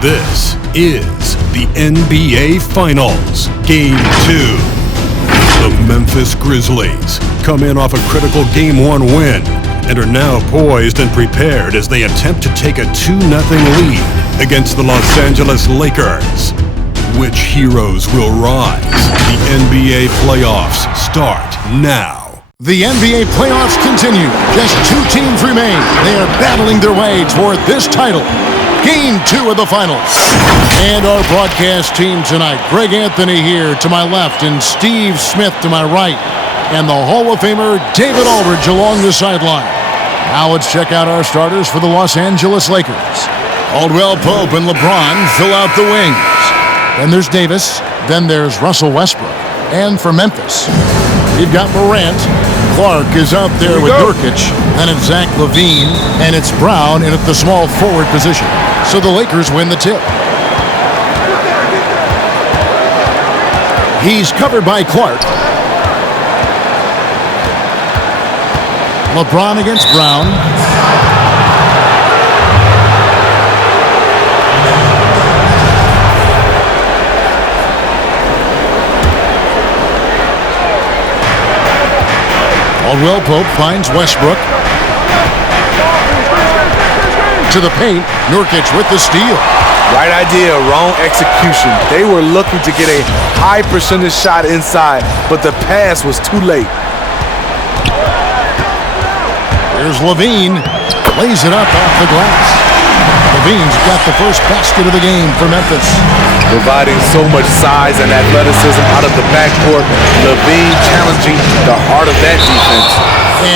This is the NBA Finals, Game 2. The Memphis Grizzlies come in off a critical Game 1 win and are now poised and prepared as they attempt to take a 2-0 lead against the Los Angeles Lakers. Which heroes will rise? The NBA playoffs start now. The NBA playoffs continue. Just 2 teams remain. They are battling their way toward this title. Game 2 of the finals. And our broadcast team tonight. Greg Anthony here to my left and Steve Smith to my right. And the Hall of Famer David Aldridge along the sideline. Now let's check out our starters for the Los Angeles Lakers. Caldwell Pope and LeBron fill out the wings. Then there's Davis. Then there's Russell Westbrook. And for Memphis, we've got Morant. Clark is out there with Nurkic. Then it's Zach LaVine. And it's Brown in at the small forward position. So the Lakers win the tip. He's covered by Clark. LeBron against Brown. Caldwell Pope finds Westbrook. To the paint, Nurkic with the steal. Right idea, wrong execution. They were looking to get a high percentage shot inside, but the pass was too late. Here's LaVine. Lays it up off the glass. LaVine's got the first basket of the game for Memphis. Providing so much size and athleticism out of the backcourt. LaVine challenging the heart of that defense.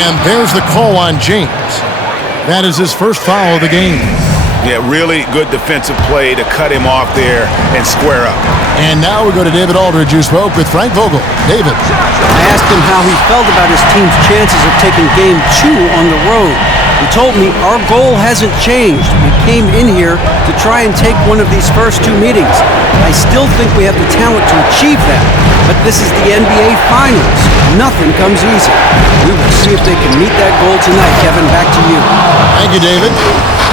And there's the call on James. That is his first foul of the game. Yeah, really good defensive play to cut him off there and square up. And now we go to David Aldridge, who spoke with Frank Vogel. David. I asked him how he felt about his team's chances of taking Game 2 on the road. He told me our goal hasn't changed. We came in here to try and take one of these first 2 meetings. I still think we have the talent to achieve that. But this is the NBA Finals. Nothing comes easy. We will see if they can meet that goal tonight. Kevin, back to you. Thank you, David.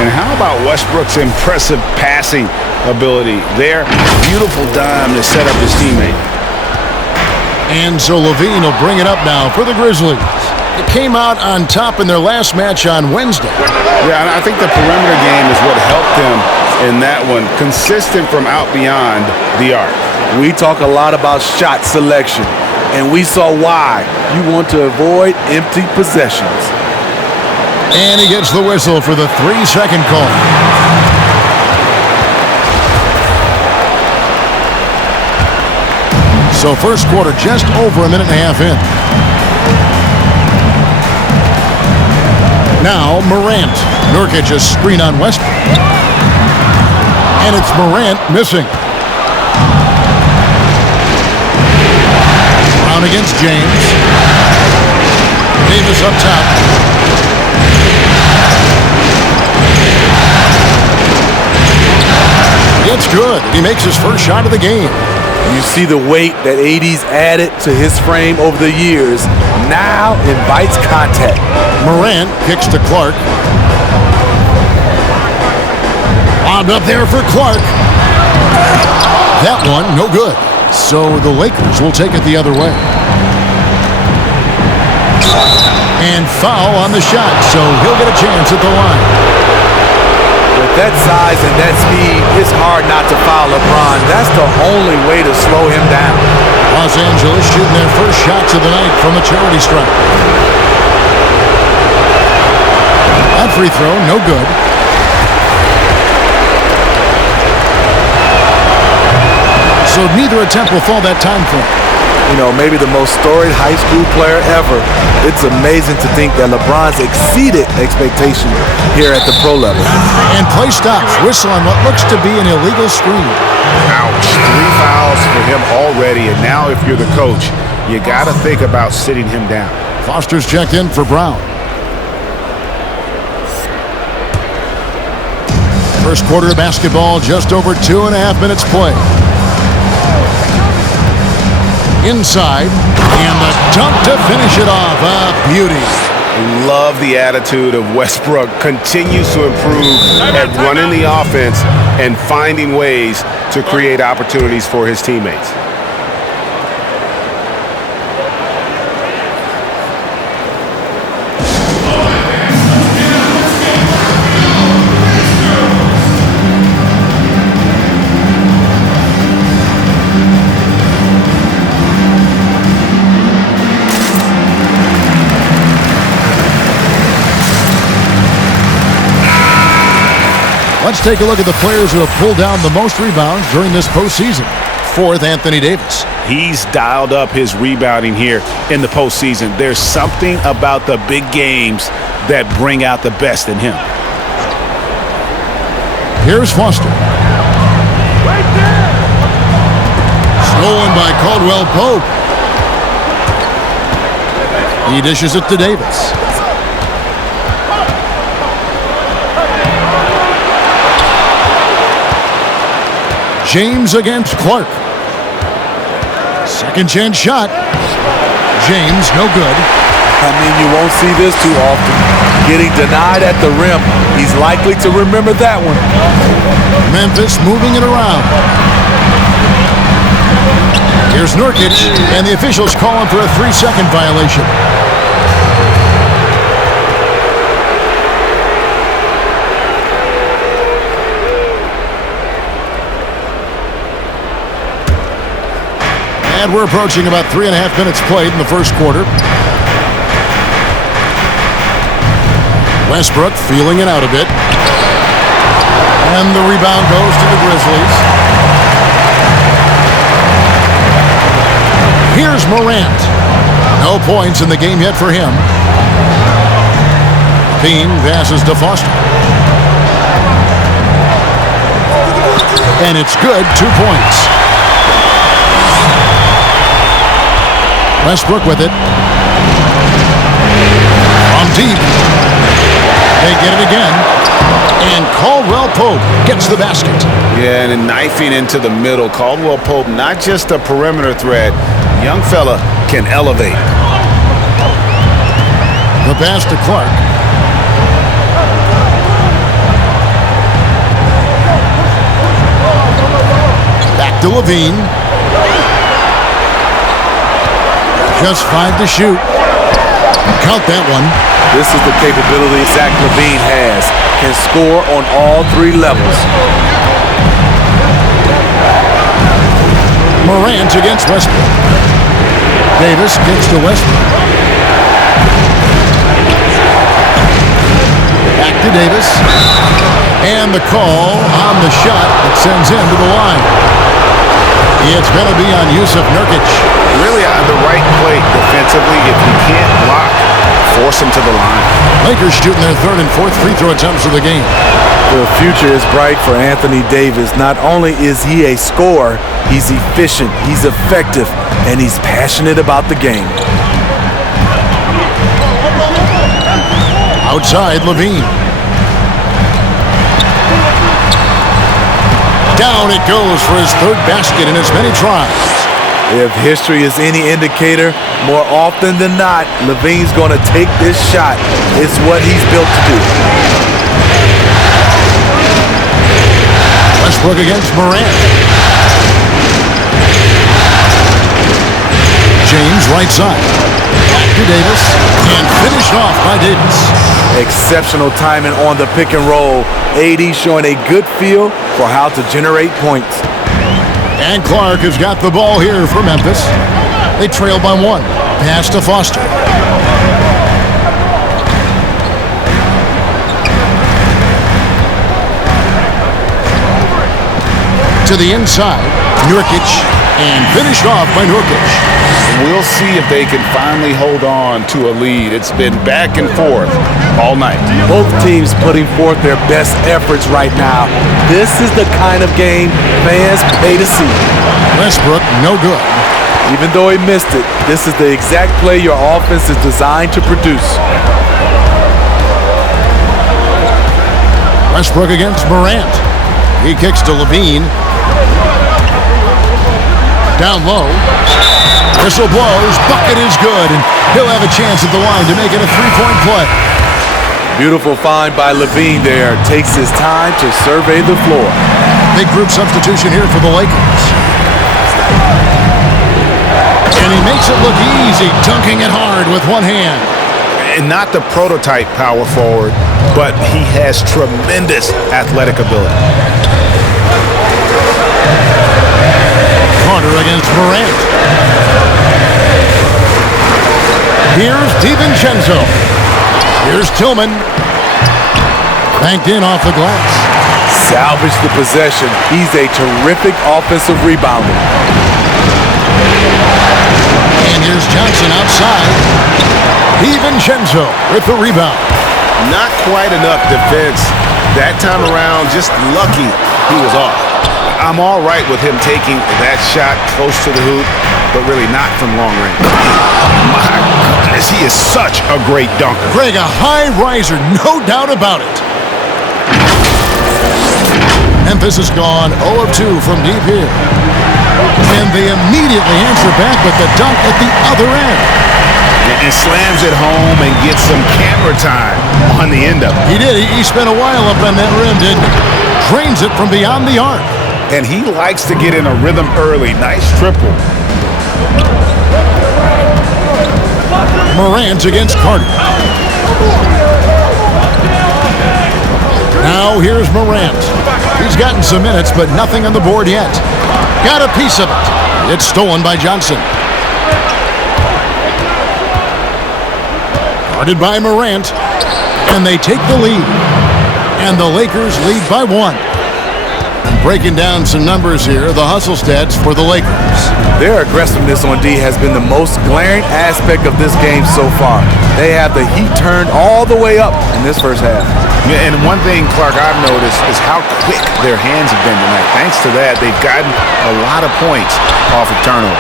And how about Westbrook's impressive passing ability there? Beautiful dime to set up his teammate. And so LaVine will bring it up now for the Grizzlies. It came out on top in their last match on Wednesday. Yeah, and I think the perimeter game is what helped them in that one. Consistent from out beyond the arc. We talk a lot about shot selection, and we saw why. You want to avoid empty possessions. And he gets the whistle for the 3-second call. So first quarter just over a minute and a half in. Now Morant. Nurkic a screen on Westbrook. And it's Morant missing. Brown against James. Davis up top. It's good. He makes his first shot of the game. You see the weight that AD's added to his frame over the years. Now invites contact. Morant kicks to Clark. Lobbed up there for Clark. That one, no good. So the Lakers will take it the other way. And foul on the shot, so he'll get a chance at the line. With that size and that speed, it's hard not to foul LeBron. That's the only way to slow him down. Los Angeles shooting their first shots of the night from the charity stripe. That free throw, no good. So neither attempt will fall that time frame. You know, maybe the most storied high school player ever. It's amazing to think that LeBron's exceeded expectation here at the pro level. And play stops. Whistle on what looks to be an illegal screen. Ouch. 3 fouls for him already, and now if you're the coach, you got to think about sitting him down. Foster's checked in for Brown. First quarter of basketball, just over 2.5 minutes play. Inside, and the dunk to finish it off. A beauty. Love the attitude of Westbrook. Continues to improve at running the offense and finding ways to create opportunities for his teammates. Let's take a look at the players who have pulled down the most rebounds during this postseason. Fourth, Anthony Davis. He's dialed up his rebounding here in the postseason. There's something about the big games that bring out the best in him. Here's Foster. Stolen by Caldwell Pope. He dishes it to Davis. James against Clark. Second chance shot. James, no good. I mean, you won't see this too often. Getting denied at the rim. He's likely to remember that one. Memphis moving it around. Here's Nurkic, and the officials calling for a 3-second violation. And we're approaching about 3.5 minutes played in the first quarter. Westbrook feeling it out a bit. And the rebound goes to the Grizzlies. Here's Morant. No points in the game yet for him. Bean passes to Foster. And it's good, 2 points. Westbrook with it. From deep. They get it again. And Caldwell Pope gets the basket. Yeah, and knifing into the middle. Caldwell Pope, not just a perimeter threat. Young fella can elevate. The pass to Clark. Back to Levine. Just 5 to shoot. Count that one. This is the capability Zach LaVine has. Can score on all 3 levels. Morant against Westbrook. Davis gets to Westbrook. Back to Davis. And the call on the shot that sends him to the line. It's going to be on Yusuf Nurkic. Really on the right plate defensively. If you can't block, force him to the line. Lakers shooting their 3rd and 4th free throw attempts of the game. The future is bright for Anthony Davis. Not only is he a scorer, he's efficient, he's effective, and he's passionate about the game. Outside, Levine. Down it goes for his 3rd basket in as many tries. If history is any indicator, more often than not, Levine's going to take this shot. It's what he's built to do. Westbrook against Morant. James right side. Back to Davis. And finished off by Davis. Exceptional timing on the pick and roll. AD showing a good feel for how to generate points. And Clark has got the ball here for Memphis. They trail by 1. Pass to Foster. To the inside, Nurkic, and finished off by Nurkic. We'll see if they can finally hold on to a lead. It's been back and forth all night. Both teams putting forth their best efforts right now. This is the kind of game fans pay to see. Westbrook, no good. Even though he missed it, this is the exact play your offense is designed to produce. Westbrook against Morant. He kicks to Levine. Down low. Whistle blows, bucket is good, and he'll have a chance at the line to make it a three-point play. Beautiful find by Levine there. Takes his time to survey the floor. Big group substitution here for the Lakers. And he makes it look easy, dunking it hard with one hand. And not the prototype power forward, but he has tremendous athletic ability. Carter against Morant. Here's DiVincenzo. Here's Tillman. Banked in off the glass. Salvage the possession. He's a terrific offensive rebounder. And here's Johnson outside. DiVincenzo with the rebound. Not quite enough defense that time around. Just lucky he was off. I'm all right with him taking that shot close to the hoop, but really not from long range. My goodness, he is such a great dunker. Greg, a high riser, no doubt about it. Memphis has gone 0 of 2 from deep here. And they immediately answer back with the dunk at the other end. And slams it home and gets some camera time on the end of it. He did. He spent a while up on that rim, didn't he? Drains it from beyond the arc. And he likes to get in a rhythm early. Nice triple. Morant against Carter. Now here's Morant. He's gotten some minutes, but nothing on the board yet. Got a piece of it. It's stolen by Johnson. Guarded by Morant. And they take the lead. And the Lakers lead by 1. Breaking down some numbers here, the hustle stats for the Lakers. Their aggressiveness on D has been the most glaring aspect of this game so far. They have the heat turned all the way up in this first half. Yeah, and one thing, Clark, I've noticed is how quick their hands have been tonight. Thanks to that, they've gotten a lot of points off of turnover.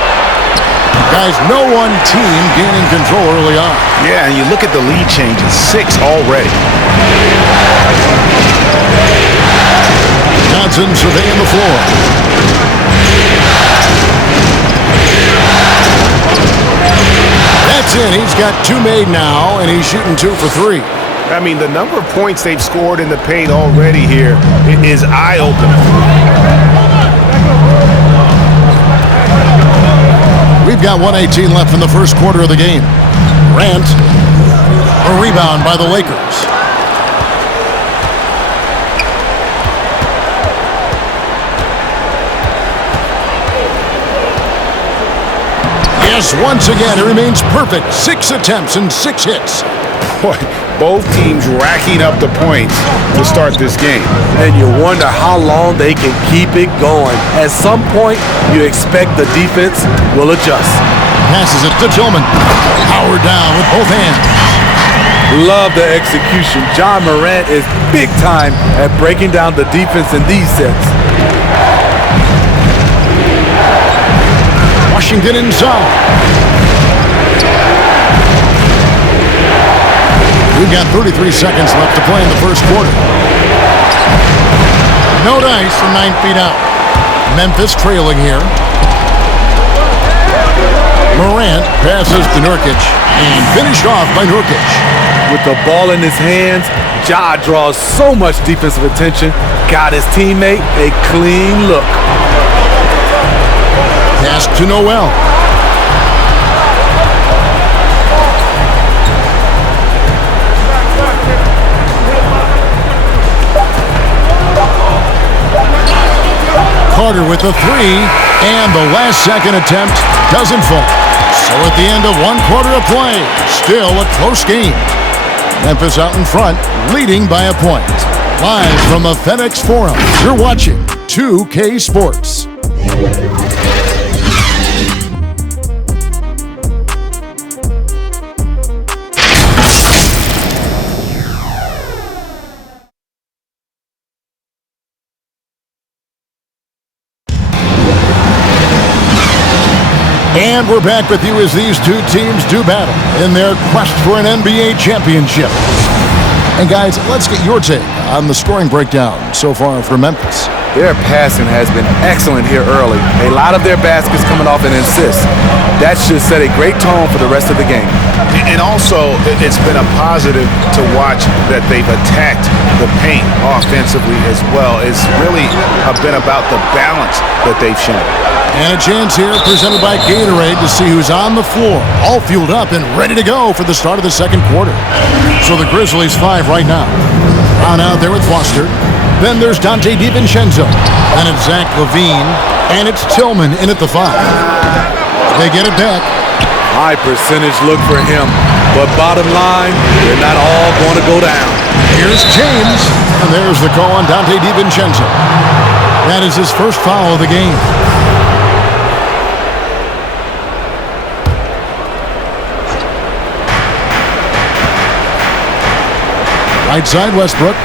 Guys, no one team gaining control early on. Yeah, and you look at the lead changes, 6 already. Johnson surveying the floor. That's in. He's got 2 made now, and he's shooting 2 for 3. I mean, the number of points they've scored in the paint already here is eye-opening. We've got 1:18 left in the first quarter of the game. Morant, a rebound by the Lakers. Yes, once again, it remains perfect. 6 attempts and 6 hits. Boy, both teams racking up the points to start this game. And you wonder how long they can keep it going. At some point, you expect the defense will adjust. Passes it to Tillman. Powered down with both hands. Love the execution. John Morant is big time at breaking down the defense in these sets. Washington inside. We've got 33 seconds left to play in the first quarter. No dice from 9 feet out. Memphis trailing here. Morant passes to Nurkic and finished off by Nurkic. With the ball in his hands, Ja draws so much defensive attention. Got his teammate a clean look. Pass to Noel. Carter with the 3, and the last second attempt doesn't fall. So at the end of 1 quarter of play, still a close game. Memphis out in front, leading by a point. Live from the FedEx Forum, you're watching 2K Sports. And we're back with you as these 2 teams do battle in their quest for an NBA championship. And guys, let's get your take on the scoring breakdown so far for Memphis. Their passing has been excellent here early. A lot of their baskets coming off an assist. That should set a great tone for the rest of the game. And also, it's been a positive to watch that they've attacked the paint offensively as well. It's really been about the balance that they've shown. And a chance here presented by Gatorade to see who's on the floor. All fueled up and ready to go for the start of the second quarter. So the Grizzlies 5 right now. Brown out there with Foster. Then there's Dante DiVincenzo. Then it's Zach LaVine. And it's Tillman in at the 5. They get it back. High percentage look for him. But bottom line, they're not all going to go down. Here's James. And there's the call on Dante DiVincenzo. That is his first foul of the game. Right side, Westbrook.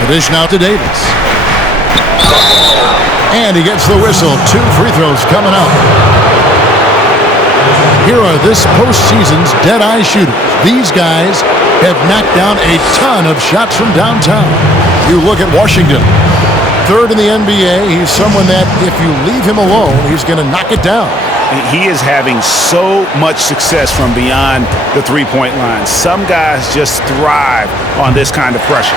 The dish now to Davis. And he gets the whistle. 2 free throws coming up. Here are this postseason's dead-eye shooters. These guys have knocked down a ton of shots from downtown. You look at Washington. 3rd in the NBA. He's someone that if you leave him alone, he's going to knock it down. He is having so much success from beyond the three-point line. Some guys just thrive on this kind of pressure.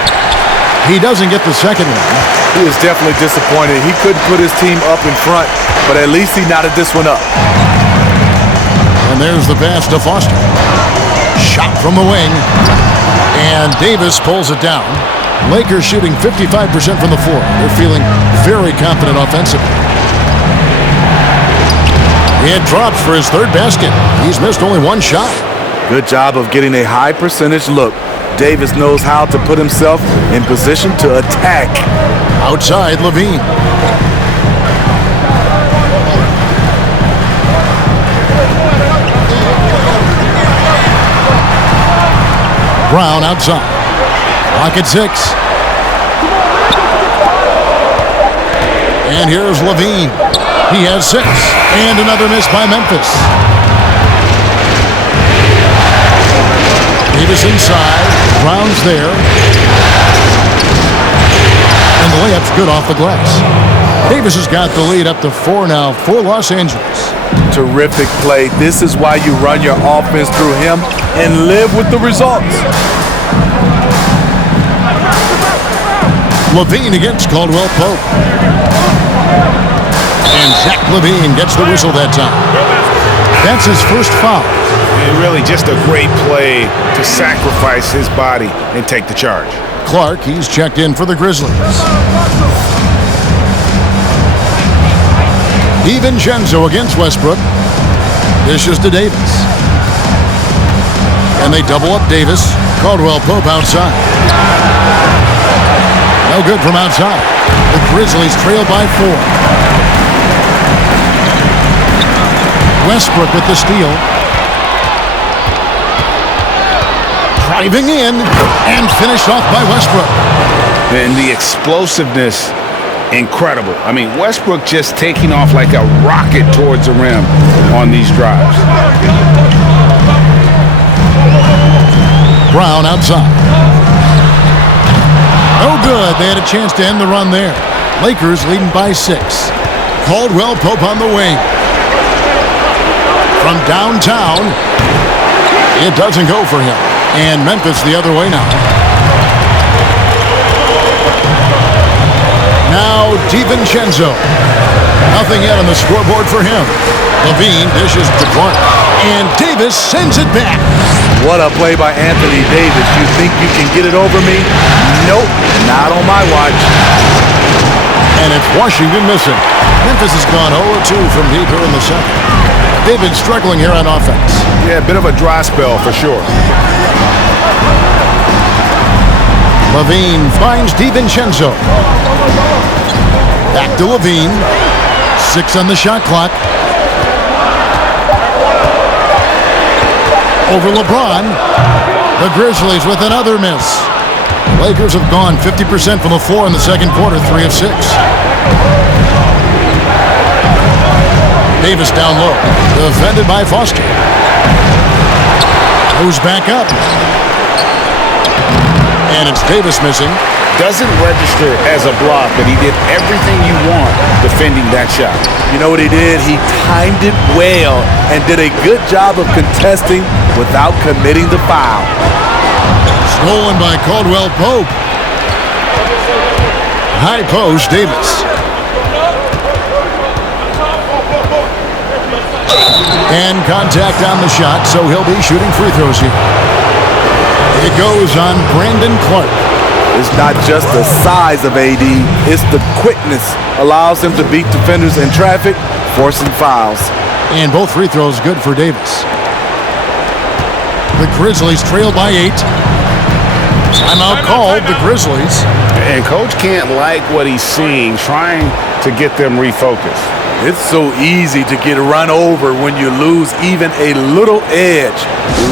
He doesn't get the second one. He was definitely disappointed. He couldn't put his team up in front, but at least he knotted this one up. And there's the pass to Foster. Shot from the wing. And Davis pulls it down. Lakers shooting 55% from the floor. They're feeling very confident offensively. It drops for his 3rd basket. He's missed only 1 shot. Good job of getting a high percentage look. Davis knows how to put himself in position to attack. Outside, LaVine. Brown outside. Pocket 6. And here's LaVine. He has 6. And another miss by Memphis. Davis inside. Brown's there. And the layup's good off the glass. Davis has got the lead up to 4 now for Los Angeles. Terrific play. This is why you run your offense through him and live with the results. LaVine against Caldwell Pope. And Zach LaVine gets the whistle that time. That's his first foul. And really just a great play to sacrifice his body and take the charge. Clark, he's checked in for the Grizzlies. DiVincenzo against Westbrook. Dishes to Davis. And they double up Davis. Caldwell Pope outside. No good from outside. The Grizzlies trail by 4. Westbrook with the steal. Driving in and finished off by Westbrook. And the explosiveness, incredible. I mean, Westbrook just taking off like a rocket towards the rim on these drives. Brown outside. No good. They had a chance to end the run there. Lakers leading by 6. Caldwell Pope on the wing. From downtown, it doesn't go for him. And Memphis the other way now. Now DiVincenzo. Nothing yet on the scoreboard for him. LaVine dishes to Clark. And Davis sends it back. What a play by Anthony Davis. You think you can get it over me? Nope, not on my watch. And it's Washington missing. Memphis has gone 0-2 from deep here in the second. They've been struggling here on offense. Yeah, a bit of a dry spell for sure. LaVine finds DiVincenzo. Back to LaVine. 6 on the shot clock. Over LeBron. The Grizzlies with another miss. The Lakers have gone 50% from the floor in the second quarter, 3 of 6. Davis down low. Defended by Foster. Goes back up. And it's Davis missing. Doesn't register as a block, but he did everything you want defending that shot. You know what he did? He timed it well and did a good job of contesting without committing the foul. Stolen by Caldwell Pope. High post, Davis. And contact on the shot, so he'll be shooting free throws here. It goes on Brandon Clark. It's not just the size of AD, it's the quickness. Allows him to beat defenders in traffic, forcing fouls. And both free throws good for Davis. The Grizzlies trail by 8. Timeout called, the Grizzlies. And Coach can't like what he's seeing, trying to get them refocused. It's so easy to get run over when you lose even a little edge.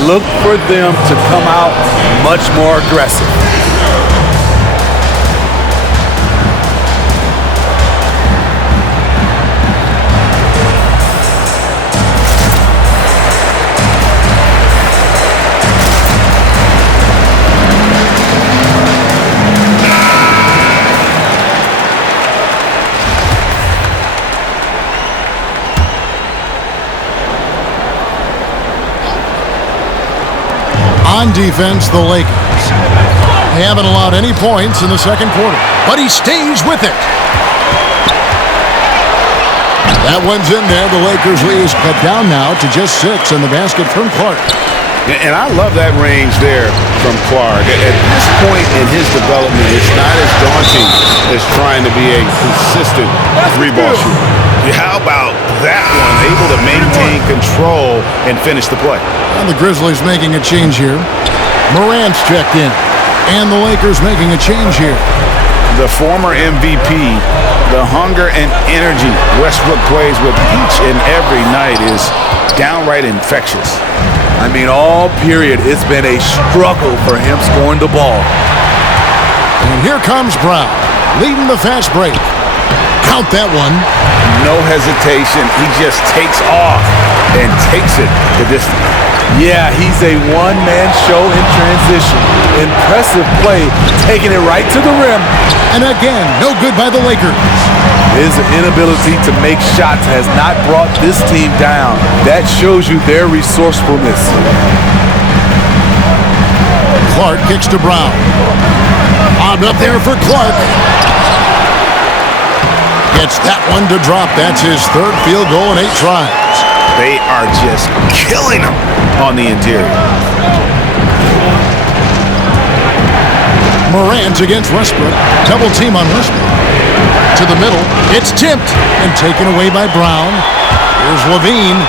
Look for them to come out much more aggressive. On defense, the Lakers. They haven't allowed any points in the second quarter, but he stays with it. That one's in there. The Lakers lead is cut down now to just 6 in the basket from Clark. And I love that range there from Clark. At this point in his development, it's not as daunting as trying to be a consistent three-ball shooter. How about that one? Able to maintain control and finish the play. And the Grizzlies making a change here. Morant's checked in. And the Lakers making a change here. The former MVP, the hunger and energy Westbrook plays with each and every night is downright infectious. I mean, all period, it's been a struggle for him scoring the ball. And here comes Brown, leading the fast break. Count that one. No hesitation. He just takes off and takes it the distance. Yeah, he's a one-man show in transition. Impressive play, taking it right to the rim. And again, no good by the Lakers. His inability to make shots has not brought this team down. That shows you their resourcefulness. Clark kicks to Brown. Bobbed up there for Clark. Gets that one to drop. That's his third field goal in 8 tries. They are just killing him on the interior. Morant against Westbrook. Double team on Westbrook. To the middle. It's tipped and taken away by Brown. Here's Levine.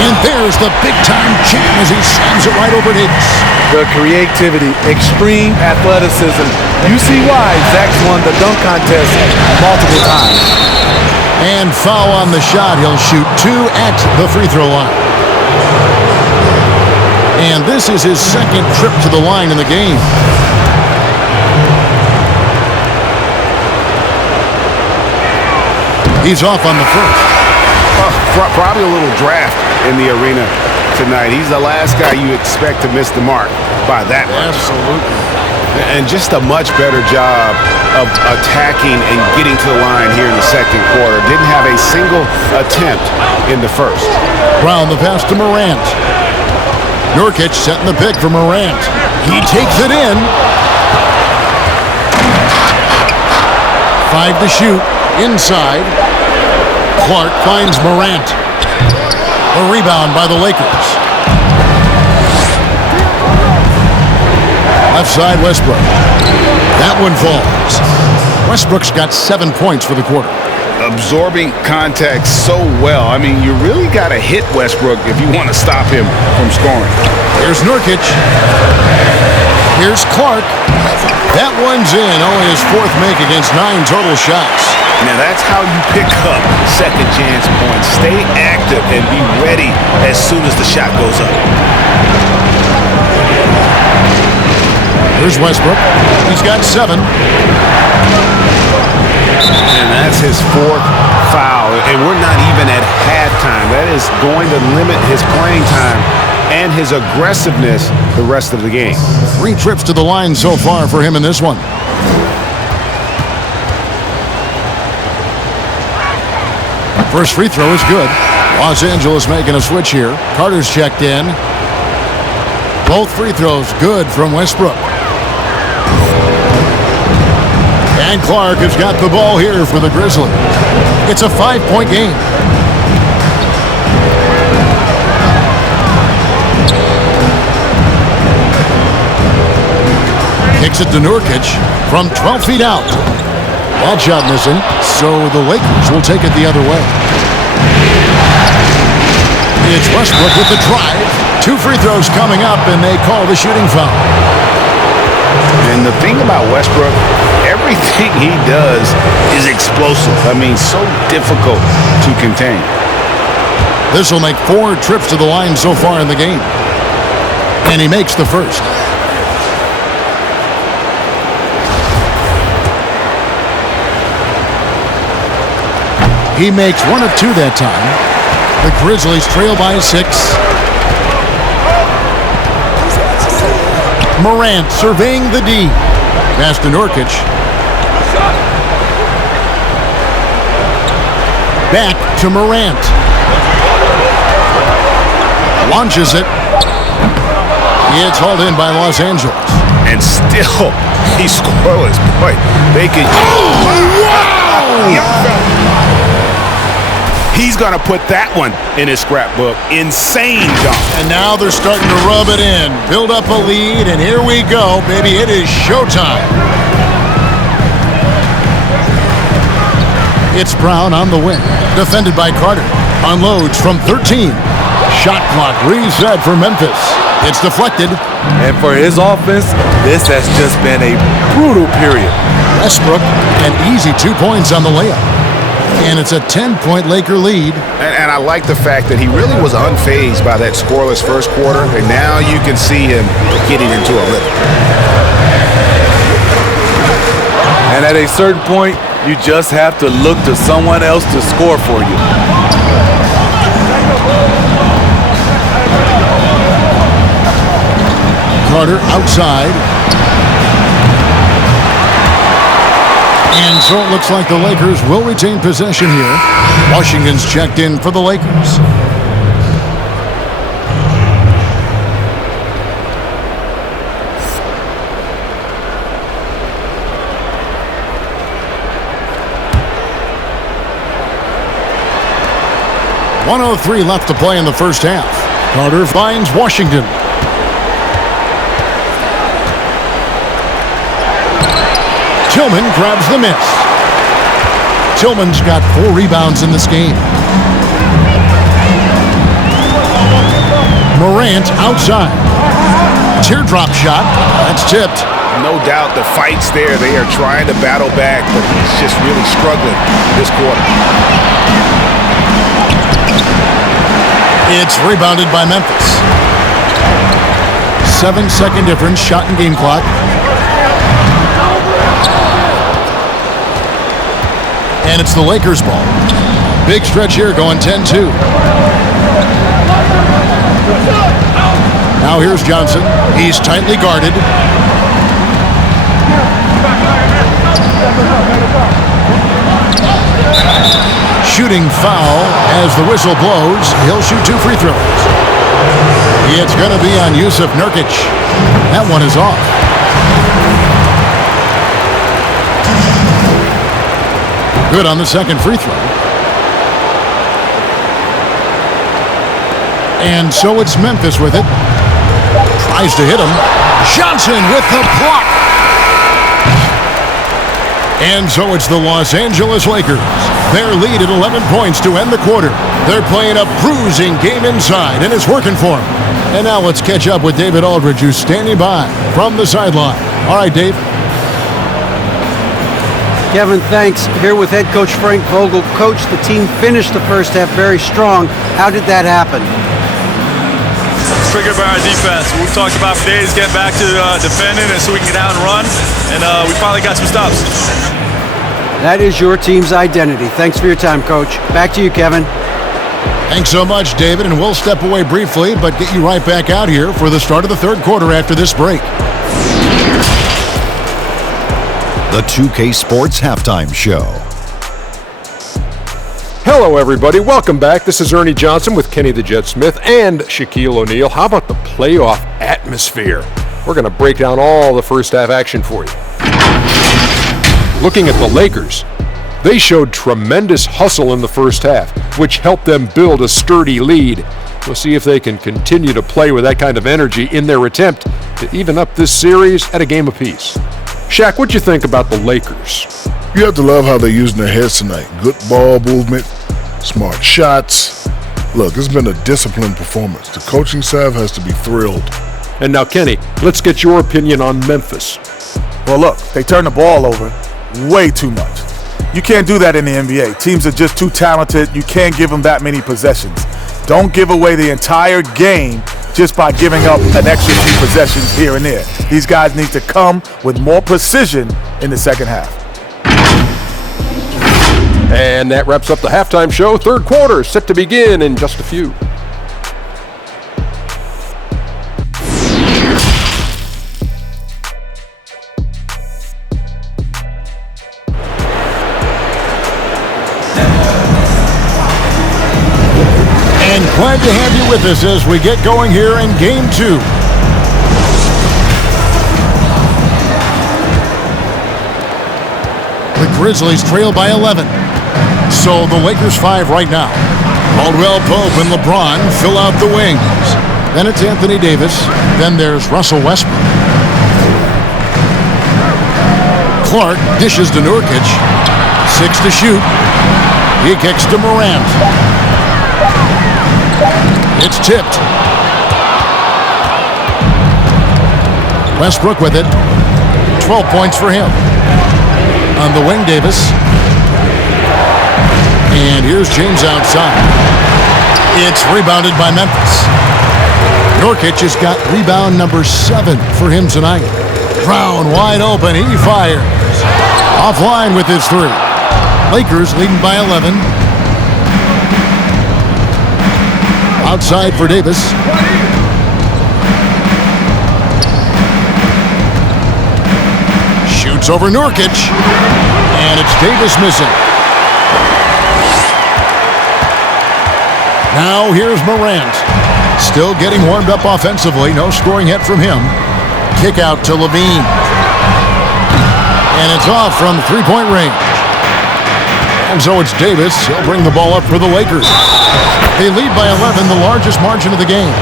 And there's the big-time jam as he slams it right over Davis. The creativity, extreme athleticism. You see why Zach's won the dunk contest multiple times. And foul on the shot. He'll shoot 2 at the free throw line. And this is his second trip to the line in the game. He's off on the first. Probably a little draft in the arena tonight. He's the last guy you expect to miss the mark by that much. Absolutely. And just a much better job of attacking and getting to the line here in the second quarter. Didn't have a single attempt in the first. Brown the pass to Morant. Nurkic setting the pick for Morant. He takes it in. 5 to shoot. Inside. Clark finds Morant. A rebound by the Lakers. Left side, Westbrook. That one falls. Westbrook's got 7 points for the quarter. Absorbing contact so well. I mean, you really got to hit Westbrook if you want to stop him from scoring. Here's Nurkic. Here's Clark. That one's in. Only his 4th make against 9 total shots. Now that's how you pick up second chance points. Stay active and be ready as soon as the shot goes up. Here's Westbrook. He's got 7. And that's his 4th foul. And we're not even at halftime. That is going to limit his playing time and his aggressiveness the rest of the game. 3 trips to the line so far for him in this one. First free throw is good. Los Angeles making a switch here. Carter's checked in. Both free throws good from Westbrook. And Clark has got the ball here for the Grizzlies. It's a 5-point game. Kicks it to Nurkic from 12 feet out. That shot missing, so the Lakers will take it the other way. It's Westbrook with the drive. 2 free throws coming up, and they call the shooting foul. And the thing about Westbrook, everything he does is explosive. I mean, so difficult to contain. This will make 4 trips to the line so far in the game. And he makes the first. He makes 1 of 2 that time. The Grizzlies trail by 6. Morant surveying the D. Pass to Nurkic. Back to Morant. Launches it. It's hauled in by Los Angeles. And still, he's scoreless. Boy, they could... Oh, wow! He's going to put that one in his scrapbook. Insane jump. And now they're starting to rub it in. Build up a lead, and here we go, baby. It is showtime. It's Brown on the wing. Defended by Carter. Unloads from 13. Shot clock reset for Memphis. It's deflected. And for his offense, this has just been a brutal period. Westbrook, an easy 2 points on the layup. And it's a 10-point Laker lead. And I like the fact that he really was unfazed by that scoreless first quarter. And now you can see him getting into a rhythm. And at a certain point, you just have to look to someone else to score for you. Carter outside. And so it looks like the Lakers will retain possession here. Washington's checked in for the Lakers. .103 left to play in the first half. Carter finds Washington. Tillman grabs the miss. Tillman's got 4 rebounds in this game. Morant outside. Teardrop shot. That's tipped. No doubt the fight's there. They are trying to battle back, but he's just really struggling this quarter. It's rebounded by Memphis. 7-second difference, shot and game clock. And it's the Lakers' ball. Big stretch here going 10-2. Now here's Johnson. He's tightly guarded. Shooting foul as the whistle blows. He'll shoot 2 free throws. It's going to be on Yusuf Nurkic. That one is off. Good on the second free throw. And so it's Memphis with it. Tries to hit him. Johnson with the block. And so it's the Los Angeles Lakers. Their lead at 11 points to end the quarter. They're playing a bruising game inside, and it's working for them. And now let's catch up with David Aldridge, who's standing by from the sideline. All right, Dave. Kevin, thanks. Here with head coach Frank Vogel. Coach, the team finished the first half very strong. How did that happen? Triggered by our defense. We've talked about for days getting back to defending and so we can get out and run, and we finally got some stops. That is your team's identity. Thanks for your time, Coach. Back to you, Kevin. Thanks so much, David, and we'll step away briefly, but get you right back out here for the start of the third quarter after this break. The 2K Sports Halftime Show. Hello, everybody. Welcome back. This is Ernie Johnson with Kenny the Jet Smith and Shaquille O'Neal. How about the playoff atmosphere? We're going to break down all the first half action for you. Looking at the Lakers, they showed tremendous hustle in the first half, which helped them build a sturdy lead. We'll see if they can continue to play with that kind of energy in their attempt to even up this series at a game apiece. Shaq, what'd you think about the Lakers? You have to love how they're using their heads tonight. Good ball movement, smart shots. Look, it's been a disciplined performance. The coaching staff has to be thrilled. And now, Kenny, let's get your opinion on Memphis. Well, look, they turn the ball over way too much. You can't do that in the NBA. Teams are just too talented. You can't give them that many possessions. Don't give away the entire game just by giving up an extra few possessions here and there. These guys need to come with more precision in the second half. And that wraps up the halftime show. Third quarter set to begin in just a few. And glad to have you with us as we get going here in Game 2. The Grizzlies trail by 11. So the Lakers 5 right now. Caldwell Pope and LeBron fill out the wings. Then it's Anthony Davis. Then there's Russell Westbrook. Clark dishes to Nurkic. 6 to shoot. He kicks to Morant. It's tipped. Westbrook with it. 12 points for him. On the wing, Davis. And here's James outside. It's rebounded by Memphis. Nurkic has got rebound number 7 for him tonight. Brown wide open. He fires. Offline with his 3. Lakers leading by 11. Outside for Davis. Shoots over Nurkic. And it's Davis missing. Now here's Morant. Still getting warmed up offensively. No scoring hit from him. Kick out to Levine. And it's off from 3-point range. And so it's Davis. He'll bring the ball up for the Lakers. They lead by 11, the largest margin of the game.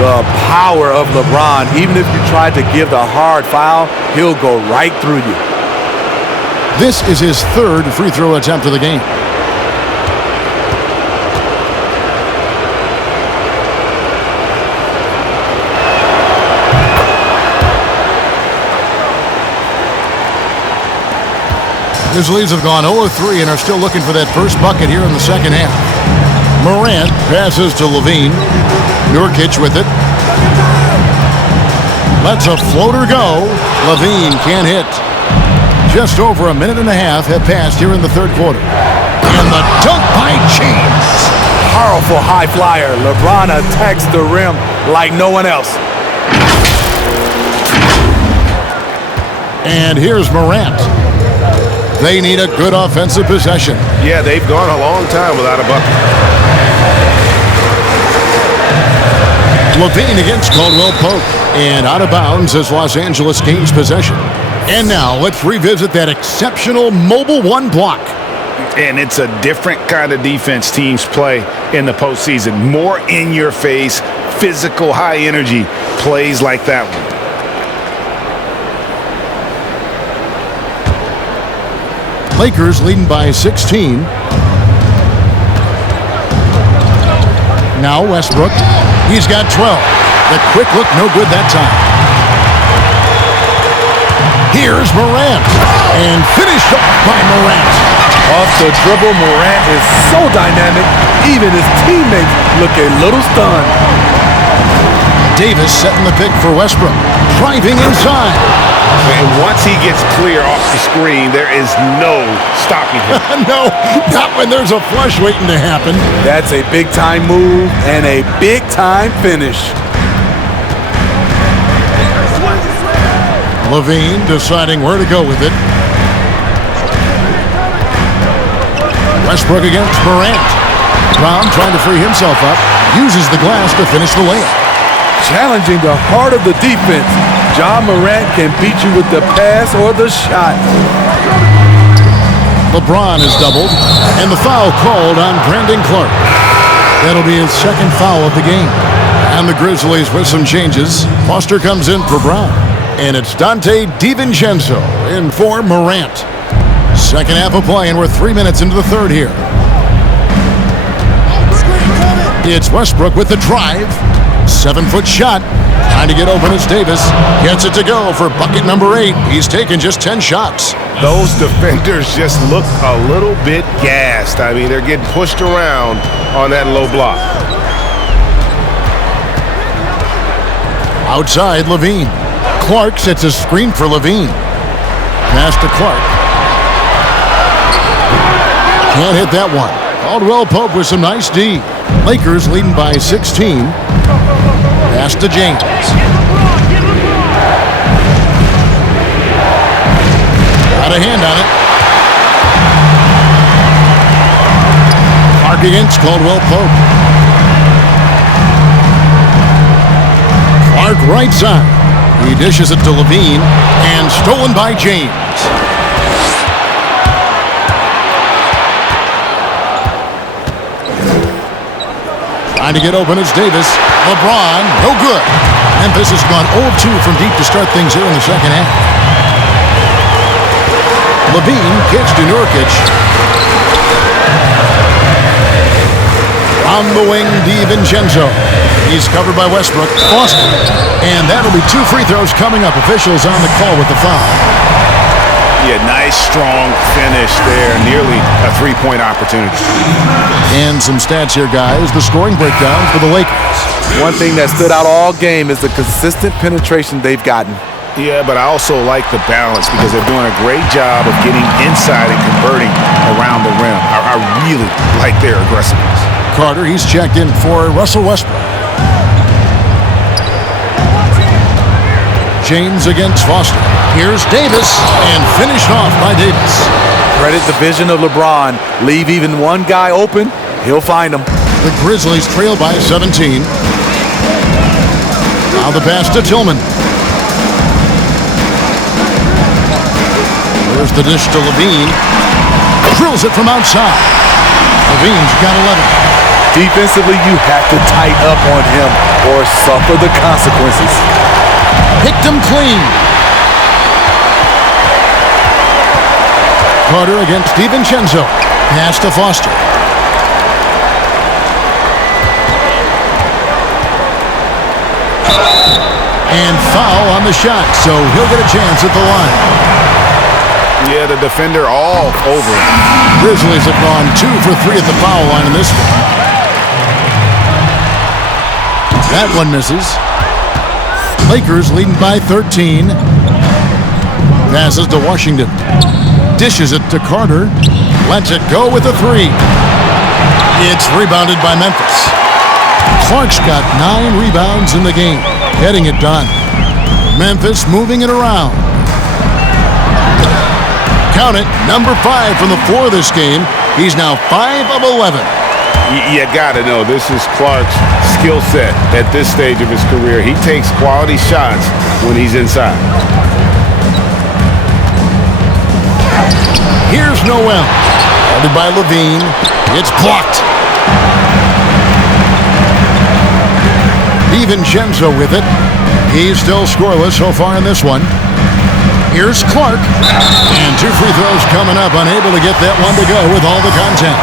The power of LeBron. Even if you tried to give the hard foul, he'll go right through you. This is his 3rd free throw attempt of the game. His leads have gone 0-3 and are still looking for that first bucket here in the second half. Morant passes to Levine. Nurkic with it. Lets a floater go. Levine can't hit. Just over a minute and a half have passed here in the third quarter. And the dunk by James. Powerful high flyer. LeBron attacks the rim like no one else. And here's Morant. They need a good offensive possession. Yeah, they've gone a long time without a bucket. Levine against Caldwell Pope. And out of bounds as Los Angeles gains possession. And now let's revisit that exceptional mobile 1 block. And it's a different kind of defense teams play in the postseason. More in your face, physical, high energy plays like that one. Lakers leading by 16. Now Westbrook. He's got 12. The quick look, no good that time. Here's Morant. And finished off by Morant. Off the dribble, Morant is so dynamic, even his teammates look a little stunned. Davis setting the pick for Westbrook. driving inside. And once he gets clear off the screen, there is no stopping him. No, not when there's a flush waiting to happen. That's a big-time move and a big-time finish. Levine deciding where to go with it. Westbrook against Morant. Brown trying to free himself up. Uses the glass to finish the layup. Challenging the heart of the defense. John Morant can beat you with the pass or the shot. LeBron is doubled, and the foul called on Brandon Clark. That'll be his second foul of the game. And the Grizzlies with some changes. Foster comes in for Brown. And it's Dante DiVincenzo in for Morant. Second half of play, and we're 3 minutes into the third here. It's Westbrook with the drive. 7-foot shot. Trying to get open as Davis gets it to go for bucket number 8. He's taken just 10 shots. Those defenders just look a little bit gassed. I mean, they're getting pushed around on that low block. Outside, Levine. Clark sets a screen for Levine. Pass to Clark. Can't hit that one. Caldwell Pope with some nice D. Lakers leading by 16. Pass to James. Got a hand on it. Clark against Caldwell Pope. Clark right side. He dishes it to Levine, and stolen by James. Trying to get open is Davis. LeBron, no good. Memphis has gone 0-2 from deep to start things here in the second half. Levine kicks to Nurkic. On the wing, DiVincenzo. He's covered by Westbrook. Foster. And that'll be 2 free throws coming up. Officials on the call with the foul. Yeah, nice, strong finish there. Nearly a 3-point opportunity. And some stats here, guys. The scoring breakdown for the Lakers. One thing that stood out all game is the consistent penetration they've gotten. Yeah, but I also like the balance because they're doing a great job of getting inside and converting around the rim. I really like their aggressiveness. Carter, he's checked in for Russell Westbrook. James against Foster. Here's Davis, and finished off by Davis. Credit the vision of LeBron. Leave even one guy open, he'll find him. The Grizzlies trail by 17. Now the pass to Tillman. There's the dish to Levine. Drills it from outside. Levine's got 11. Defensively, you have to tighten up on him or suffer the consequences. Picked him clean. Carter against DiVincenzo. Pass to Foster. And foul on the shot, so he'll get a chance at the line. Yeah, the defender all over him. Grizzlies have gone 2 for 3 at the foul line in this one. That one misses. Lakers leading by 13. Passes to Washington. Dishes it to Carter. Lets it go with a 3. It's rebounded by Memphis. Clark's got 9 rebounds in the game. Getting it done. Memphis moving it around. Count it, number 5 from the floor this game. He's now 5 of 11. You got to know, this is Clark's skill set at this stage of his career. He takes quality shots when he's inside. Here's Noel. Guarded by Levine. It's blocked. DiVincenzo with it. He's still scoreless so far in this one. Here's Clark. And 2 free throws coming up. Unable to get that one to go with all the contact.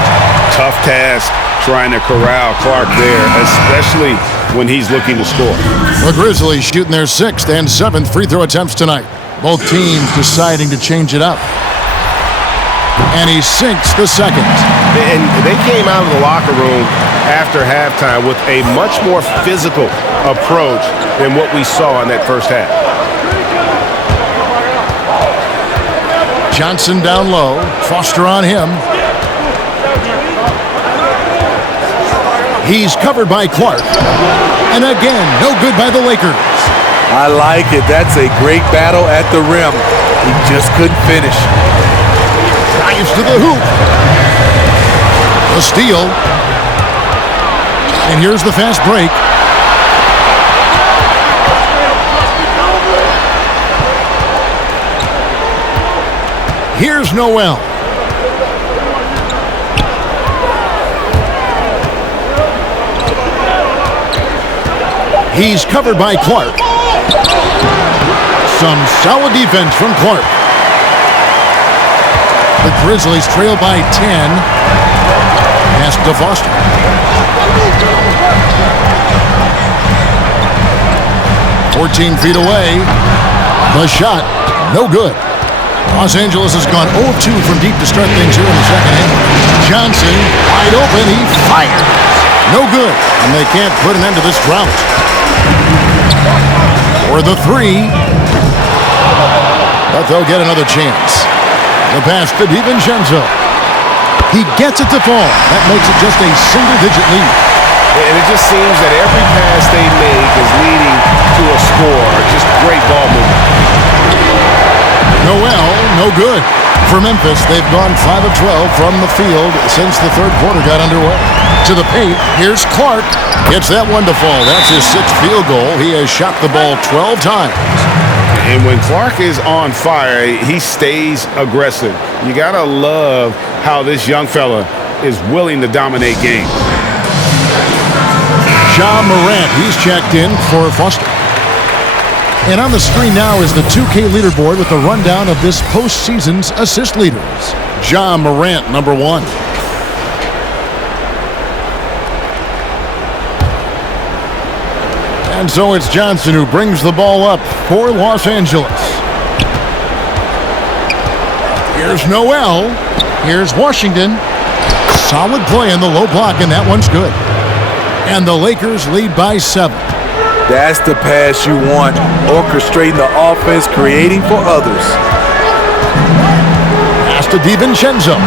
Tough task trying to corral Clark there, especially when he's looking to score. The Grizzlies shooting their 6th and 7th free throw attempts tonight. Both teams deciding to change it up. And he sinks the second. And they came out of the locker room after halftime with a much more physical approach than what we saw in that first half. Johnson down low. Foster on him. He's covered by Clark. And again, no good by the Lakers. I like it. That's a great battle at the rim. He just couldn't finish. Drives to the hoop. A steal. And here's the fast break. Here's Noel. He's covered by Clark. Some solid defense from Clark. The Grizzlies trail by 10. Pass to Foster. "14 feet away. The shot, no good. Los Angeles has gone 0-2 from deep to start things here in the second half. Johnson, wide open, he fires. No good, and they can't put an end to this drought. For the three, but they'll get another chance. The pass to DiVincenzo. He gets it to fall. That makes it just a single-digit lead. And it just seems that every pass they make is leading to a score. Just great ball movement. Noel, no good. For Memphis, they've gone 5 of 12 from the field since the third quarter got underway. To the paint, here's Clark. Gets that one to fall. That's his 6th field goal. He has shot the ball 12 times. And when Clark is on fire, he stays aggressive. You got to love how this young fella is willing to dominate games. Ja Morant, he's checked in for Foster. And on the screen now is the 2K leaderboard with the rundown of this postseason's assist leaders. Ja Morant, number 1. And so it's Johnson who brings the ball up for Los Angeles. Here's Noel. Here's Washington. Solid play in the low block, and that one's good. And the Lakers lead by 7. That's the pass you want. Orchestrating the offense, creating for others. Pass to DiVincenzo.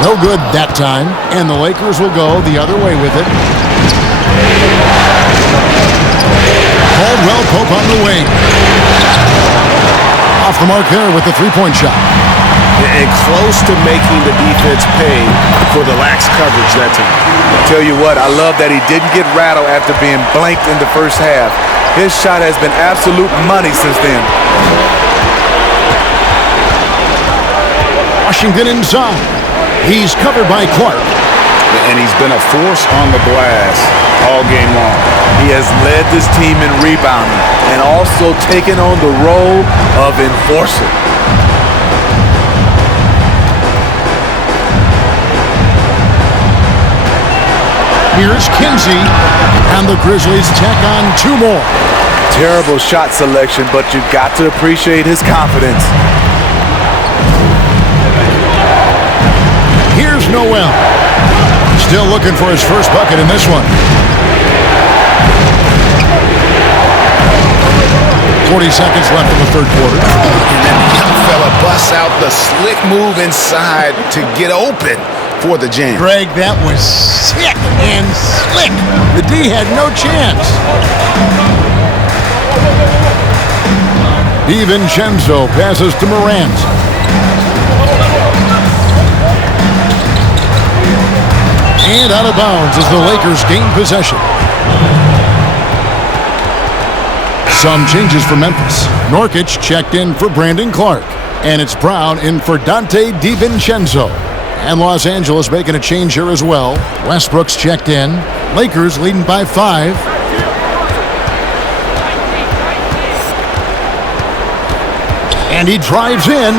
No good that time, and the Lakers will go the other way with it. Caldwell Pope on the wing. Off the mark there with the three-point shot. And close to making the defense pay for the lax coverage that time. Tell you what, I love that he didn't get rattled after being blanked in the first half. His shot has been absolute money since then. Washington inside. He's covered by Clark. And he's been a force on the glass all game long. He has led this team in rebounding and also taken on the role of enforcer. Here's Kinsey, and the Grizzlies tack on 2 more. Terrible shot selection, but you've got to appreciate his confidence. Here's Noel. Still looking for his first bucket in this one. 40 seconds left in the third quarter. And then the young fella busts out the slick move inside to get open for the jam. Greg, that was sick and slick. The D had no chance. DiVincenzo passes to Morant. And out of bounds as the Lakers gain possession. Some changes for Memphis. Nurkic checked in for Brandon Clark. And it's Brown in for Dante DiVincenzo. And Los Angeles making a change here as well. Westbrook's checked in. Lakers leading by 5. And he drives in.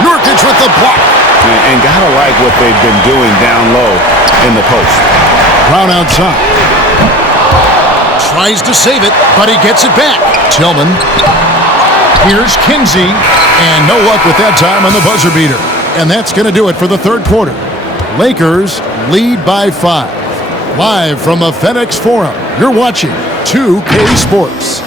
Nurkic with the block. And gotta like what they've been doing down low in the post. Brown outside. Tries to save it, but he gets it back. Tillman. Here's Kinsey. And no luck with that time on the buzzer beater. And that's going to do it for the third quarter. Lakers lead by 5. Live from the FedEx Forum, you're watching 2K Sports.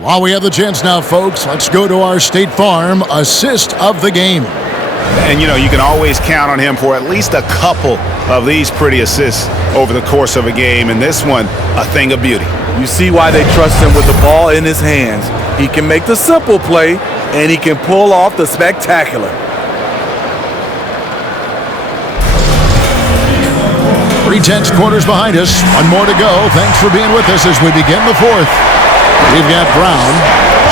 While we have the chance now, folks, let's go to our State Farm assist of the game. And, you can always count on him for at least a couple of these pretty assists over the course of a game. And this one, a thing of beauty. You see why they trust him with the ball in his hands. He can make the simple play, and he can pull off the spectacular. 3/10 quarters behind us. One more to go. Thanks for being with us as we begin the fourth. We've got Brown.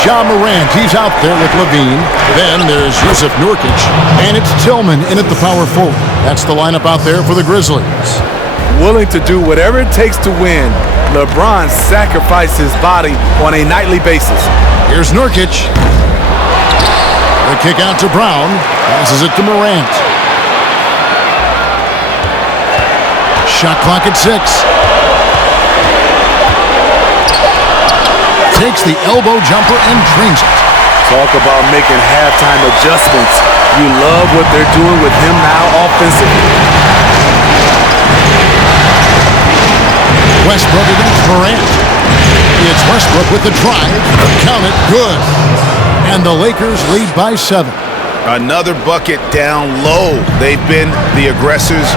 Ja Morant, he's out there with Levine. Then there's Yusuf Nurkic. And it's Tillman in at the power forward. That's the lineup out there for the Grizzlies. Willing to do whatever it takes to win, LeBron sacrificed his body on a nightly basis. Here's Nurkic. The kick out to Brown. Passes it to Morant. Shot clock at 6. Takes the elbow jumper and drains it. Talk about making halftime adjustments. You love what they're doing with him now offensively. Westbrook against Morant. It's Westbrook with the drive. Count it, good. And the Lakers lead by 7. Another bucket down low. They've been the aggressors,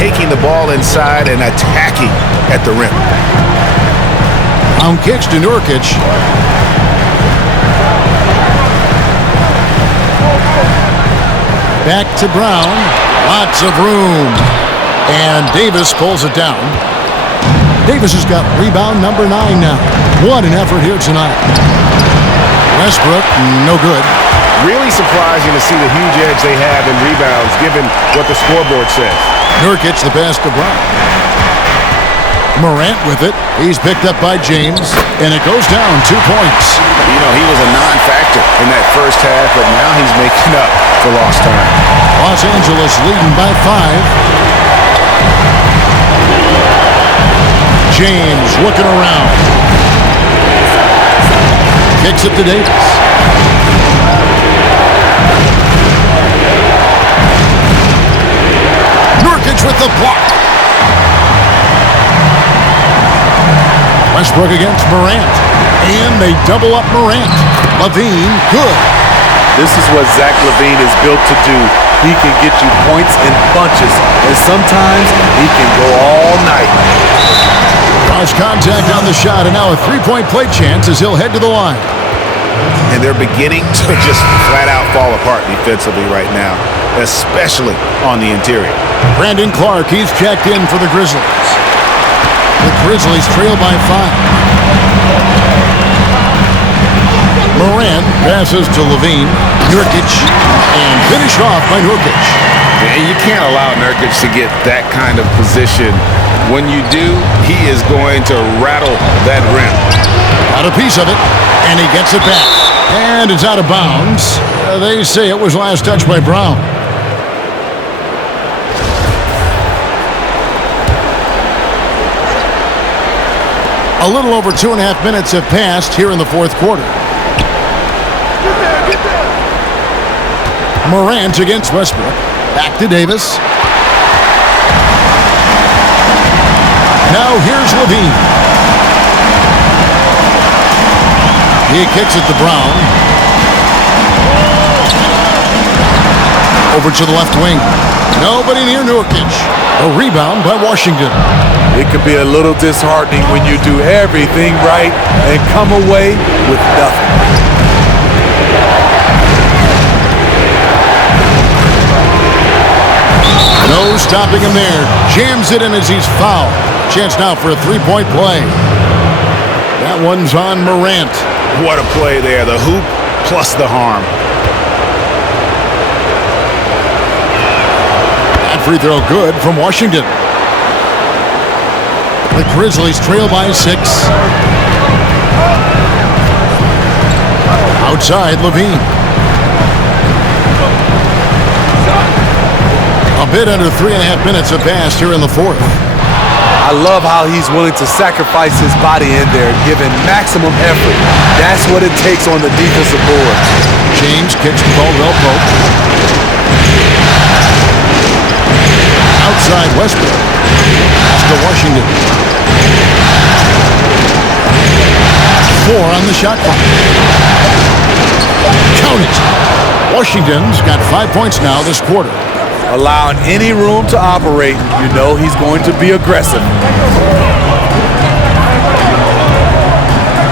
taking the ball inside and attacking at the rim. Brown kicks to Nurkic. Back to Brown. Lots of room. And Davis pulls it down. Davis has got rebound number 9 now. What an effort here tonight. Westbrook, no good. Really surprising to see the huge edge they have in rebounds, given what the scoreboard says. Nurkic, the pass to Brown. Morant with it. He's picked up by James, and it goes down 2 points. He was a non-factor in that first half, but now he's making up for lost time. Los Angeles leading by 5. James looking around. Kicks it to Davis. Nurkic with the block. Westbrook against Morant. And they double up Morant. Levine, good. This is what Zach LaVine is built to do. He can get you points in bunches, and sometimes he can go all night. Cross contact on the shot, and now a three-point play chance as he'll head to the line. And they're beginning to just flat out fall apart defensively right now, especially on the interior. Brandon Clark, he's checked in for the Grizzlies. The Grizzlies trail by 5. Morant passes to Levine. Nurkic, and finished off by Nurkic. And you can't allow Nurkic to get that kind of position. When you do, he is going to rattle that rim. Got a piece of it, and he gets it back. And it's out of bounds. They say it was last touched by Brown. A little over 2.5 minutes have passed here in the fourth quarter. Morant against Westbrook. Back to Davis. Now here's Levine. He kicks it to Brown. Over to the left wing. Nobody near Nurkic. A rebound by Washington. It could be a little disheartening when you do everything right and come away with nothing. No stopping him there. Jams it in as he's fouled. Chance now for a three-point play. That one's on Morant. What a play there. The hoop plus the harm. That free throw good from Washington. The Grizzlies trail by 6. Outside, Levine. A bit under 3.5 minutes have passed here in the fourth. I love how he's willing to sacrifice his body in there, giving maximum effort. That's what it takes on the defensive board. James kicks to Caldwell Pope. Outside Westbrook. Pass to Washington. 4 on the the shot clock. Count it. Washington's got 5 points now this quarter. Allowing any room to operate, you know he's going to be aggressive.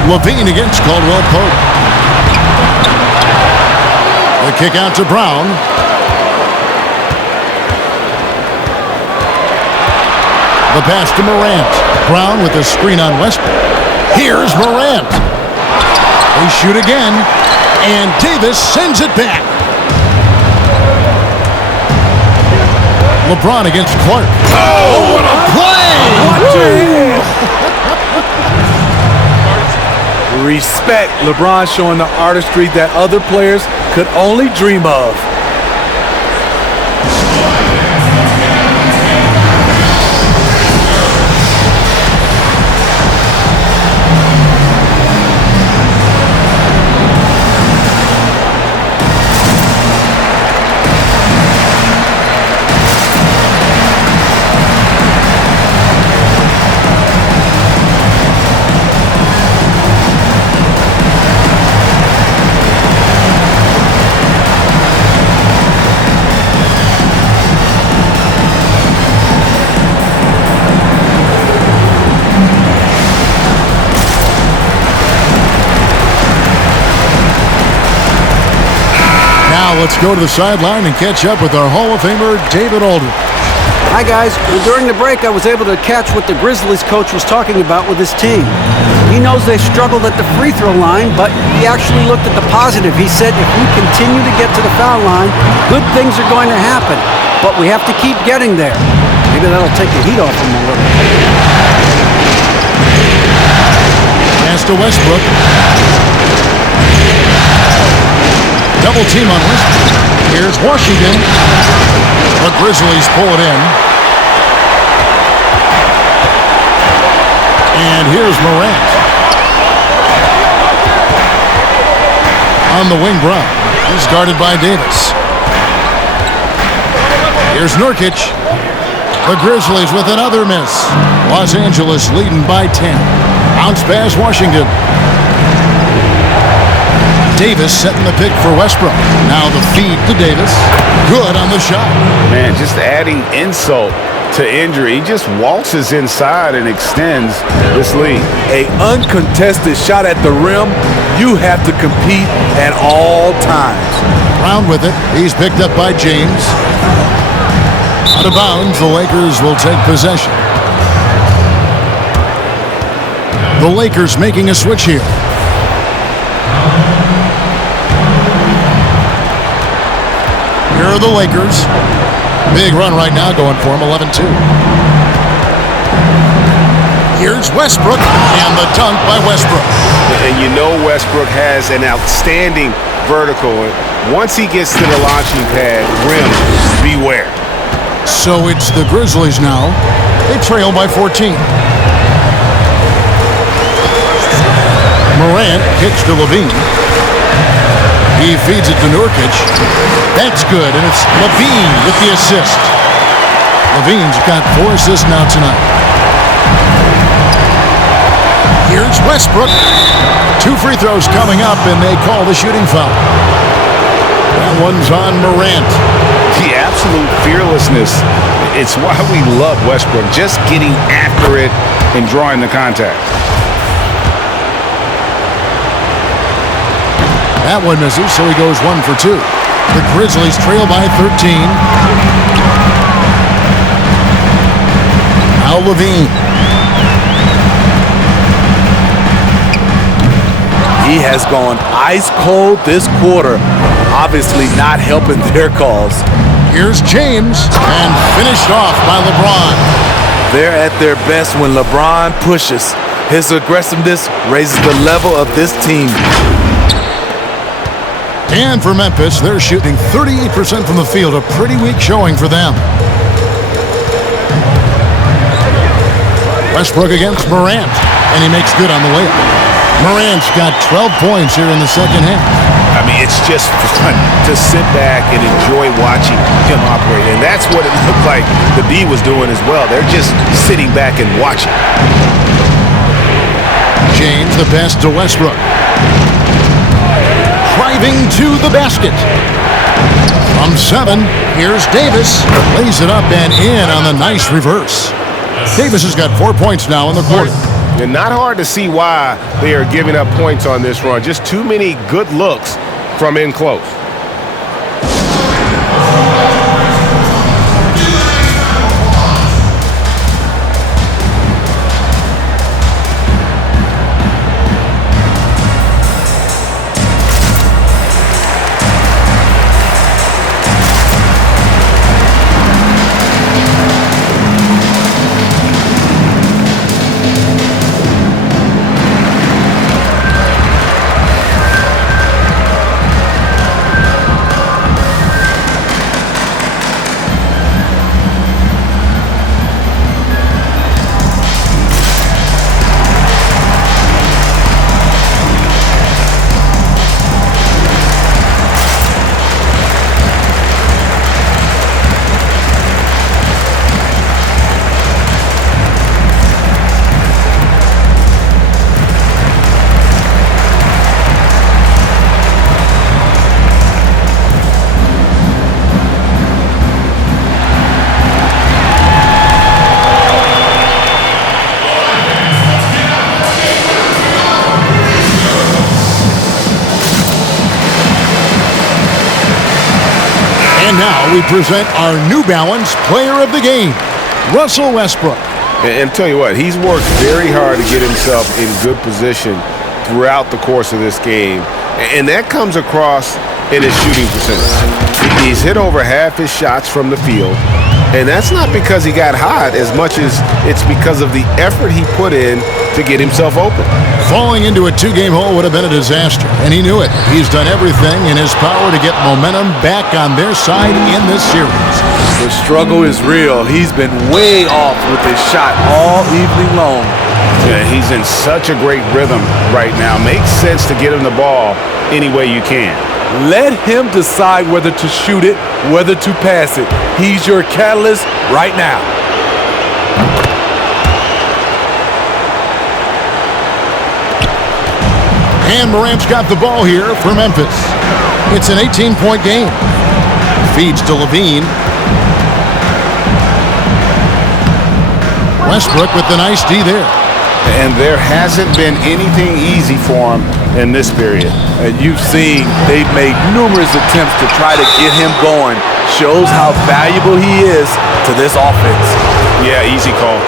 Levine against Caldwell Pope. The kick out to Brown. The pass to Morant. Brown with a screen on Westbrook. Here's Morant. They shoot again, and Davis sends it back. LeBron against Clark. Oh, what a play! Respect. LeBron showing the artistry that other players could only dream of. Let's go to the sideline and catch up with our Hall of Famer, David Aldridge. Hi, guys. Well, during the break, I was able to catch what the Grizzlies coach was talking about with his team. He knows they struggled at the free throw line, but he actually looked at the positive. He said, if we continue to get to the foul line, good things are going to happen, but we have to keep getting there. Maybe that'll take the heat off him a little. Pass to Westbrook. Double team on Westbrook. Here's Washington. The Grizzlies pull it in. And here's Morant. On the wing, Brown. He's guarded by Davis. Here's Nurkic. The Grizzlies with another miss. Los Angeles leading by 10. Bounce pass, Washington. Davis setting the pick for Westbrook. Now the feed to Davis. Good on the shot. Man, just adding insult to injury. He just waltzes inside and extends this lead. An uncontested shot at the rim, you have to compete at all times. Brown with it. He's picked up by James. Out of bounds, the Lakers will take possession. The Lakers making a switch here. Here are the Lakers. Big run right now going for them, 11-2. Here's Westbrook, and the dunk by Westbrook. And you know Westbrook has an outstanding vertical. Once he gets to the launching pad, rim, beware. So it's the Grizzlies now. They trail by 14. Morant kicks to Levine. He feeds it to Nurkic. That's good, and it's Levine with the assist. Levine's got 4 assists now tonight. Here's Westbrook. 2 free throws coming up, and they call the shooting foul. That one's on Morant. The absolute fearlessness. It's why we love Westbrook, just getting after it and drawing the contact. That one misses, so he goes 1 for 2. The Grizzlies trail by 13. Now Levine. He has gone ice cold this quarter, obviously not helping their cause. Here's James, and finished off by LeBron. They're at their best when LeBron pushes. His aggressiveness raises the level of this team. And for Memphis, they're shooting 38% from the field, a pretty weak showing for them. Westbrook against Morant, and he makes good on the layup. Morant's got 12 points here in the second half. I mean, it's just fun to sit back and enjoy watching him operate, and that's what it looked like the D was doing as well. They're just sitting back and watching. James the pass to Westbrook. Driving to the basket. From 7, here's Davis. Lays it up and in on the nice reverse. Davis has got 4 points now in the quarter. And not hard to see why they are giving up points on this run. Just too many good looks from in close. And now we present our New Balance Player of the Game, Russell Westbrook. And tell you what, he's worked very hard to get himself in good position throughout the course of this game. And that comes across in his shooting percentage. He's hit over half his shots from the field. And that's not because he got hot as much as it's because of the effort he put in to get himself open. Falling into a 2-game hole would have been a disaster, and he knew it. He's done everything in his power to get momentum back on their side in this series. The struggle is real. He's been way off with his shot all evening long. Yeah, he's in such a great rhythm right now. Makes sense to get him the ball any way you can. Let him decide whether to shoot it, whether to pass it. He's your catalyst right now. And Morant's got the ball here for Memphis. It's an 18-point game. Feeds to Levine. Westbrook with the nice D there. And there hasn't been anything easy for him in this period. And you've seen they've made numerous attempts to try to get him going. Shows how valuable he is to this offense. Yeah, easy call.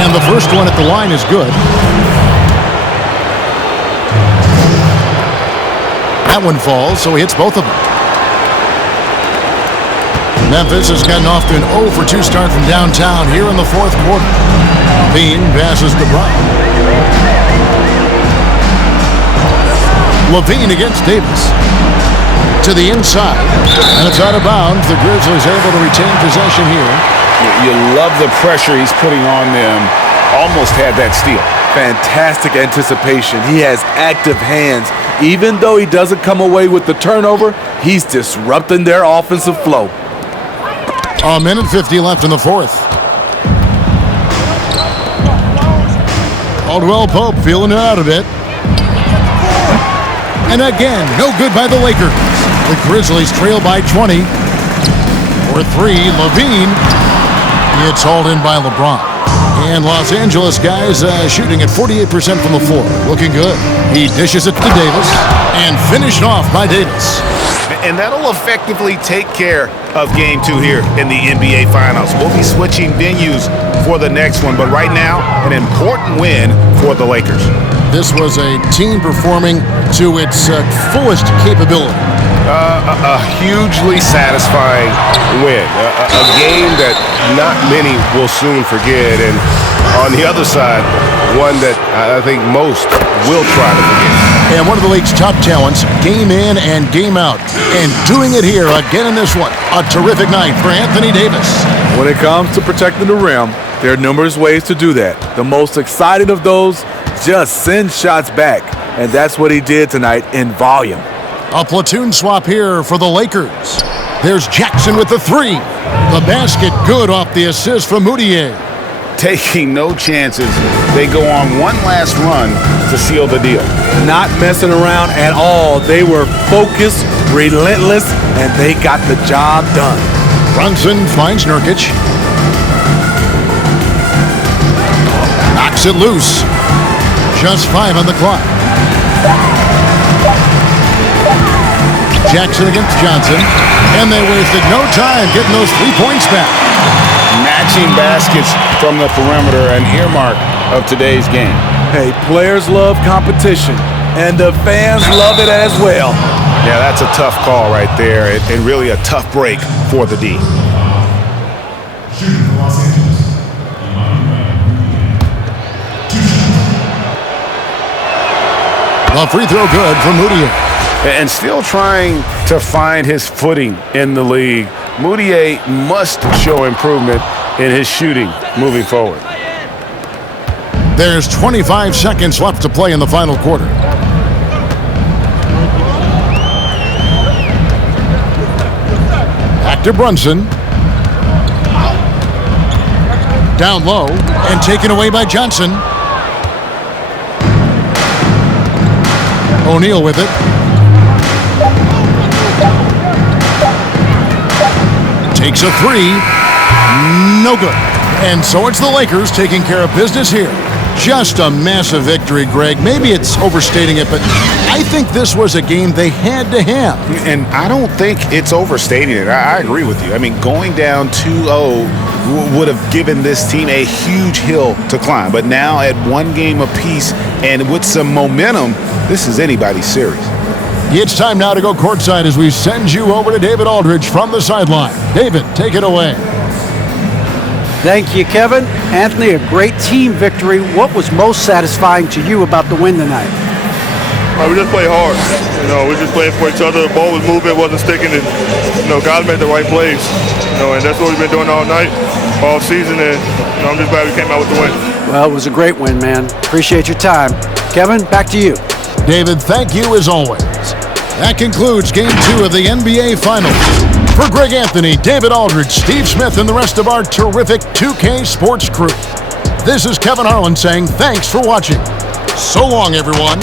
And the first one at the line is good. That one falls, so he hits both of them. Memphis has gotten off to an 0 for 2 start from downtown here in the fourth quarter. Levine passes to Brown. Levine against Davis. To the inside. And it's out of bounds. The Grizzlies able to retain possession here. You love the pressure he's putting on them. Almost had that steal. Fantastic anticipation. He has active hands. Even though he doesn't come away with the turnover, he's disrupting their offensive flow. A minute 50 left in the fourth. Caldwell Pope feeling it out a bit. And again, no good by the Lakers. The Grizzlies trail by 20. For 3, Levine. It's hauled in by LeBron. And Los Angeles guys shooting at 48% from the floor. Looking good. He dishes it to Davis. And finished off by Davis. And that'll effectively take care of Game 2 here in the NBA Finals. We'll be switching venues for the next one, but right now, an important win for the Lakers. This was a team performing to its fullest capability. A hugely satisfying win. A game that not many will soon forget. And on the other side, one that I think most will try to forget. And one of the league's top talents, game in and game out. And doing it here again in this one. A terrific night for Anthony Davis. When it comes to protecting the rim, there are numerous ways to do that. The most exciting of those, just send shots back. And that's what he did tonight in volume. A platoon swap here for the Lakers. There's Jackson with the 3. The basket good off the assist from Moutier. taking no chances. They go on one last run to seal the deal. Not messing around at all. They were focused, relentless, and they got the job done. Brunson finds Nurkic. Knocks it loose. Just 5 on the clock. Jackson against Johnson. And they wasted no time getting those 3 points back. Matching baskets from the perimeter, an earmark of today's game. Hey, players love competition, and the fans love it as well. Yeah, that's a tough call right there, and really a tough break for the D. The free throw good for Moutier. And still trying to find his footing in the league. Moutier must show improvement in his shooting moving forward. There's 25 seconds left to play in the final quarter. Back to Brunson. Down low and taken away by Johnson. O'Neal with it. Takes a 3. No good. And so it's the Lakers taking care of business here. Just a massive victory, Greg. Maybe it's overstating it, but I think this was a game they had to have. And I don't think it's overstating it. I agree with you. I mean, going down 2-0 would have given this team a huge hill to climb. But now at 1 game apiece and with some momentum, this is anybody's series. It's time now to go courtside as we send you over to David Aldridge from the sideline. David, take it away. Thank you, Kevin. Anthony, a great team victory. What was most satisfying to you about the win tonight? We just played hard. We just played for each other. The ball was moving, wasn't sticking, and guys made the right plays. And that's what we've been doing all night, all season, and I'm just glad we came out with the win. Well, it was a great win, man. Appreciate your time. Kevin, back to you. David, thank you as always. That concludes Game 2 of the NBA Finals. For Greg Anthony, David Aldridge, Steve Smith, and the rest of our terrific 2K Sports crew, this is Kevin Harlan saying thanks for watching. So long, everyone.